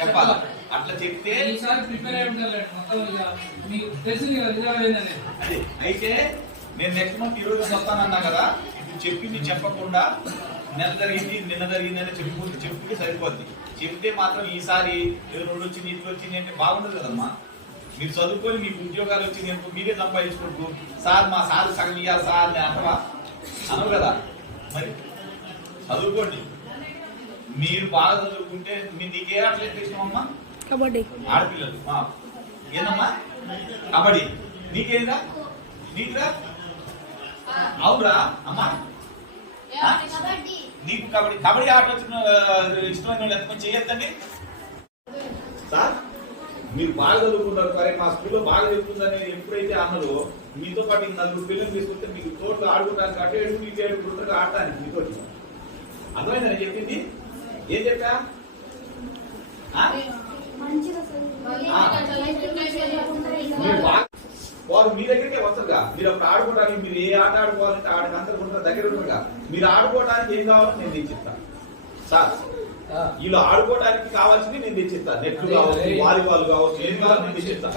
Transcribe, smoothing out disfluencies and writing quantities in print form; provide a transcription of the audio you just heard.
చెప్పాలి. అట్లా చెప్తే అదే అయితే నేను నెక్స్ట్ మంత్ 20 వస్తానన్నా కదా, ఇప్పుడు చెప్పింది చెప్పకుండా నిన్న జరిగింది అని చెప్పుకుంటే సరిపోద్ది. చెప్తే మాత్రం ఈసారి 2 వచ్చింది ఇట్లు వచ్చింది అంటే బాగుండదు కదమ్మా. మీరు చదువుకొని మీకు ఉద్యోగాలు వచ్చింది అనుకో, మీరే సంపాదించుకుంటూ సార్ మా సార్ సగం ఇయ్యాలి సార్ అని అంటవా? అనవు కదా. మరి చదువుకోండి. మీరు బాగా చదువుకుంటే నీకే ఆటలు ఇష్టమమ్మా? కబడ్డీ. ఆడపిల్లలు ఏందమ్మా? కబడ్డీ. నీకేందా? నీకురా? అవురా అమ్మా? నీకు కబడ్డీ ఆట వచ్చిన ఇష్టమైన వాళ్ళు ఎంతమంది చేయొద్దండి సార్. మీరు బాగా చదువుకుంటారు సరే, మా స్కూల్లో బాగా చెప్తుందని ఎప్పుడైతే అన్నదో మీతో పాటు 4 పిల్లలు తీసుకుంటే మీకు తోటలో ఆడుకోవడానికి అటు ఏడు ఇటు ఏడు గుంటగా ఆడటానికి మీతో అర్థమైందని చెప్పింది. ఏం చెప్పా? వారు మీ దగ్గరికే వస్తారుగా. మీరు అప్పుడు ఆడుకోవడానికి మీరు ఏ ఆట ఆడుకోవాలంటే ఆడికి అందరు ఉంటారు దగ్గర ఉండగా. మీరు ఆడుకోవడానికి ఏం కావాలో నేను తెచ్చిస్తాను సార్. వీళ్ళు ఆడుకోవడానికి కావాల్సింది నేను తెచ్చిస్తాను. నెట్లు కావచ్చు, వాలీబాల్ కావచ్చు, ఏం కావాలి నేను తెచ్చిస్తాను.